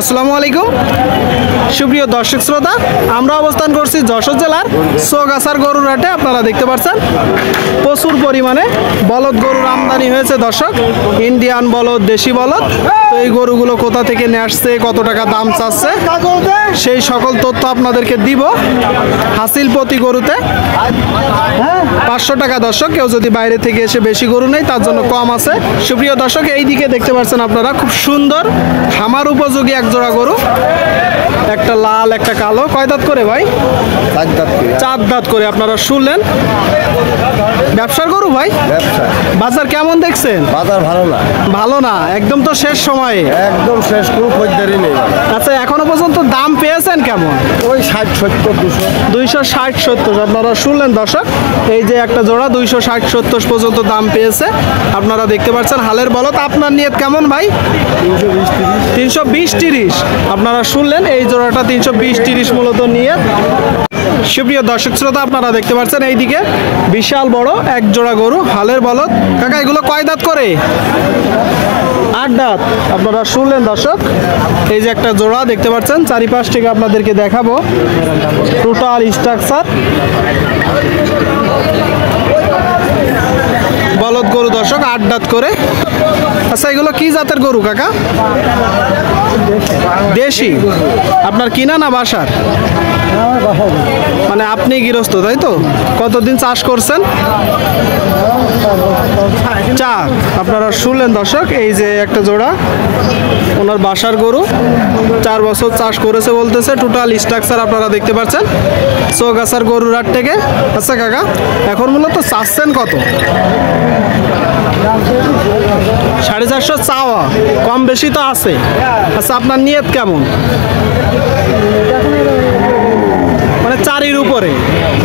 আসসালামু আলাইকুম সুপ্রিয় দর্শক শ্রোতা, আমরা অবস্থান করছি যশোর জেলার চৌগাছার গরুর হাটে। আপনারা দেখতে পাচ্ছেন প্রচুর পরিমাণে বলদ গরুর আমদানি হয়েছে দর্শক, ইন্ডিয়ান বলদ, দেশি বলদ। তো এই গরুগুলো কোথা থেকে নিয়ে আসছে, কত টাকা দাম চাচ্ছে, সেই সকল তথ্য আপনাদেরকে দিব। হাসিল প্রতি গরুতে 500 টাকা দর্শক। কেউ যদি বাইরে থেকে এসে বেশি গরু নেই তার জন্য কম আছে। সুপ্রিয় দর্শক, এই দিকে দেখতে পাচ্ছেন আপনারা খুব সুন্দর খামার উপযোগী এক জোড়া গরু, একটা লাল একটা কালো। কয় দাঁত করে ভাই? 4 দাঁত করে। আপনারা শুনলেন ব্যবসার গরু ভাই? বাজার কেমন দেখছেন? বাজার ভালো না, ভালো না, একদম তো শেষ সময়ে, একদম শেষ, কোনো খরিদ্দারি নেই। আচ্ছা, এখনো পর্যন্ত দাম পেয়েছেন কেমন? ওই 60-70, 260-70। আপনারা শুনলেন দর্শক, এই যে একটা জোড়া 260-70 পর্যন্ত দাম পেয়েছে। আপনারা দেখতে পাচ্ছেন হালের বলদ। আপনার নিয়ত কেমন ভাই? 320-30। আপনারা শুনলেন এই জোড়াটা 320-30 মূলত নিয়ত। সুপ্রিয় দর্শক শ্রোতা, আপনারা দেখতে পাচ্ছেন এইদিকে বিশাল বড় এক জোড়া গরু, হালের বলদ। কাকা, এগুলো কয় দাঁত করে? 8 দাঁত। আপনারা শুনলেন দর্শক, এই যে একটা জোড়া দেখতে পাচ্ছেন, চারিপাশ থেকে আপনাদেরকে দেখাবো টোটাল স্ট্রাকচার। বলদ গরু দর্শক, 8 দাঁত করে। আচ্ছা, এগুলো কি জাতের গরু কাকা? দেশি। আপনার কিনা না বাসার? মানে আপনি গৃহস্থ, তাই তো? কতদিন চাষ করছেন? 4। আপনারা শুনলেন দর্শক, এই যে একটা জোড়া ওনার বাসার গরু, 4 বছর চাষ করেছে বলতেছে। টোটাল স্ট্রাকচার আপনারা দেখতে পাচ্ছেন চৌগাছার গরুর হাট থেকে। আচ্ছা কাকা, এখন মূলত চাচ্ছেন কত? 450 চাওয়া, কম বেশি তো আছে। আচ্ছা, আপনার নিয়ত কেমন? মানে 4-এর উপরে।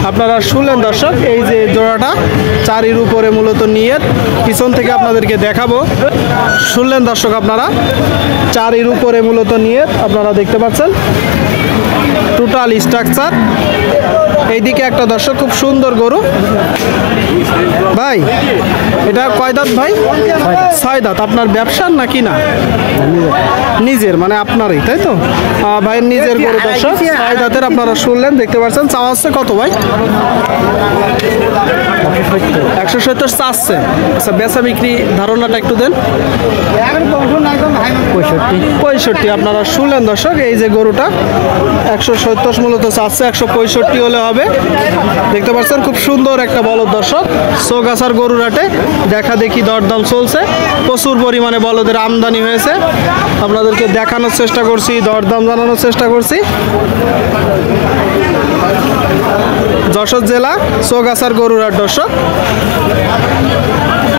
আপনারা শুনলেন দর্শক, এই যে জোড়াটা 4-এর উপরে মূলত নিয়ত। পিছন থেকে আপনাদেরকে দেখাবো। শুনলেন দর্শক, আপনারা 4-এর উপরে মূলত নিয়ত। আপনারা দেখতে পাচ্ছেন টোটাল স্ট্রাকচার। এইদিকে একটা দর্শক খুব সুন্দর গরু। ভাই, এটা কয় দাঁত ভাই? 6 দাঁত। আপনার ব্যবসার নাকি না নিজের? মানে আপনারই, তাই তো? ভাইয়ের নিজের গরু দর্শক, 6 দাঁতের। আপনারা শুনলেন, দেখতে পাচ্ছেন। চাওয়া হচ্ছে কত ভাই? 170 চাচ্ছে। আচ্ছা, বেচা বিক্রি ধারণাটা একটু দেন। 65। আপনারা শুনলেন দর্শক, এই যে গরুটা 170 মূলত চাচ্ছে, 165 হলে হবে। দেখতে পাচ্ছেন খুব সুন্দর একটা বলদ দর্শক, চৌগাছার গরুর হাটে দেখা দেখি দরদাম চলছে। প্রচুর পরিমাণে বলদের আমদানি হয়েছে। আপনাদেরকে দেখানোর চেষ্টা করছি, দরদাম জানানোর চেষ্টা করছি। যশোর জেলা চৌগাছার গরুর হাট দর্শক।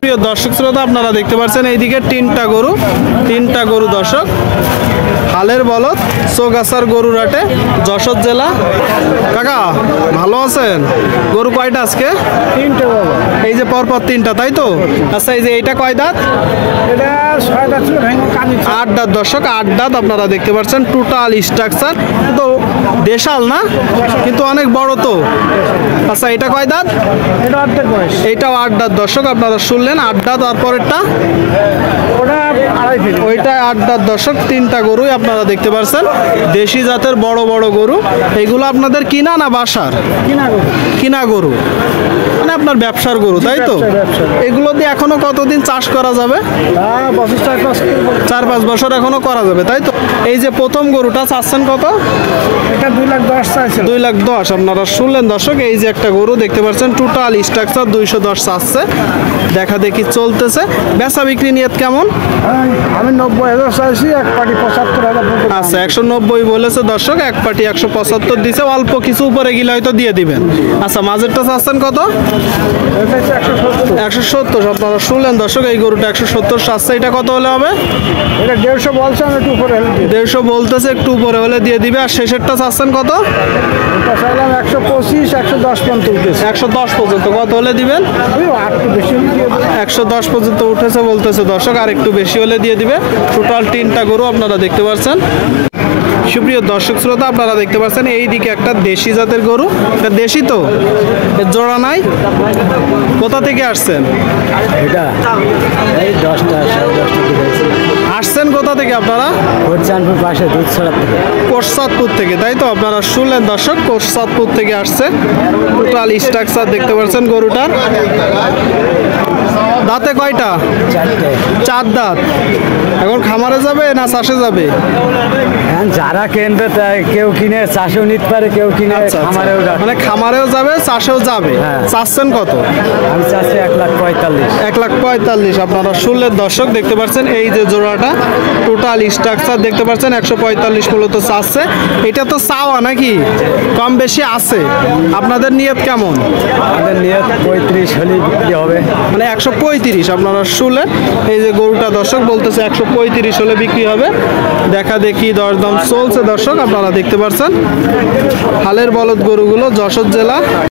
প্রিয় দর্শক শ্রোতা, আপনারা দেখতে পাচ্ছেন এইদিকে 3টা গরু দর্শক, হালের বলদ, চৌগাছার গরুর হাটে, যশোর জেলা। কাকা ভালো আছেন? গরু কয়টা আজকে? 3টে বাবা। এই যে পরপর 3টা, তাই তো? আচ্ছা, এই যে এইটা কয় দাঁত? এটা 6 দাঁত। 8 দাঁত দর্শক, 8 দাঁত। আপনারা দেখতে পাচ্ছেন টোটাল স্ট্রাকচার। তো দেশাল না, কিন্তু অনেক বড় তো। আচ্ছা, এটা কয় দাঁত? এটা অর্ধেক বয়স। এইটাও 8 দাঁত দর্শক। আপনারা শুনলেন 8 দাঁত। আর পরেরটা ওটা 2.5 ফিট। ওইটা 8 দাঁত দর্শক। 3টা গরুই আপনারা দেখতে পাচ্ছেন, দেশি জাতের বড় বড় গরু। এগুলো আপনাদের কিনা না বাসার? কিনা গরু, মানে আপনার ব্যবসার গরু, তাই তো? এগুলো দিয়ে এখনো কতদিন চাষ করা যাবে? 4-5 বছর এখনো করা যাবে, তাই তো? এই যে প্রথম গরুটা চাচ্ছেন কত? এটা 2,10,000 চাইছে। 2,10,000। আপনারা শুনলেন দর্শক, এই যে একটা গরু দেখতে পাচ্ছেন, টোটাল স্ট্রাকচার 210 চাচ্ছে। দেখা দেখি চলতেছে। বেচা বিক্রি নিয়ত কেমন? আমি 90,000 চাইছি, এক পাটি 75,000। আচ্ছা, 190 বলেছে দর্শক, এক পাটি 175 দিছে। অল্প কিছু উপরে গেলে হয়তো দিয়ে দিবেন। আচ্ছা, মাঝেরটা চাচ্ছেন কত? 170। আপনারা শুনলেন দর্শক, এই গরুটা 170 চাচ্ছে। এটা কত হলে হবে? এটা 150 বলছে, আমি একটু উপরে হলে 150 বলতেছে, একটু উপরে হলে দিয়ে দিবে। আর শেষেরটা চাচ্ছেন কত? এটা চাইলাম 125, 110 পর্যন্ত উঠেছে। 110 পর্যন্ত। কত হলে দিবেন? আর একটু বেশি হলে দিয়ে দেবো। 110 পর্যন্ত উঠেছে বলতেছে দর্শক, আর একটু বেশি হলে দিয়ে দিবে। টোটাল 3টা গরু আপনারা দেখতে পাচ্ছেন। সুপ্রিয় দর্শক শ্রোতা, আপনারা দেখতে পাচ্ছেন এইদিকে একটা দেশি জাতের গরু। এটা দেশি তো, এর জোড়া নাই। কোথা থেকে আসছেন? এটা এই 10টা 10:30 দিকে আসছেন কোথা থেকে আপনারা? কোরচানপুর পাশে দুধছড়া থেকে। কোটসাদপুর থেকে, তাই তো? আপনারা শুনলেন দর্শক, কোটসাদপুর থেকে আসছে। টোটাল স্ট্রাকচার দেখতে পাচ্ছেন গরুটার। দাঁতে কয়টা? 4টে। 4 দাঁত। এখন খামারে যাবে না চাষে যাবে? হ্যাঁ, যারা কিনবে তাই কেউ কিনে চাষেও নিতে পারে, কেউ কিনে আচ্ছা, আচ্ছা। খামারেও রাখে। মানে খামারেও যাবে চাষেও যাবে। হ্যাঁ। চাচ্ছেন কত? আমি চাচ্ছি 1,45,000। 1,45,000 আপনারা শুনলেন দর্শক, দেখতে পাচ্ছেন এই যে জোড়াটা টোটাল স্ট্রাকচার দেখতে পাচ্ছেন 145 মূলত চাচ্ছে। এটা তো চাওয়া নাকি, কম বেশি আছে? আপনাদের নিয়ত কেমন? আমাদের নিয়ে 35 হলেই বিক্রি হবে। মানে 135 আপনারা শুনলেন। এই যে গরুটা দর্শক বলতেছে 135 হলে বিক্রি হবে। দেখা দেখি দরদাম চলছে দর্শক, আপনারা দেখতে পাচ্ছেন। হালের বলদ গরুগুলো যশোর জেলা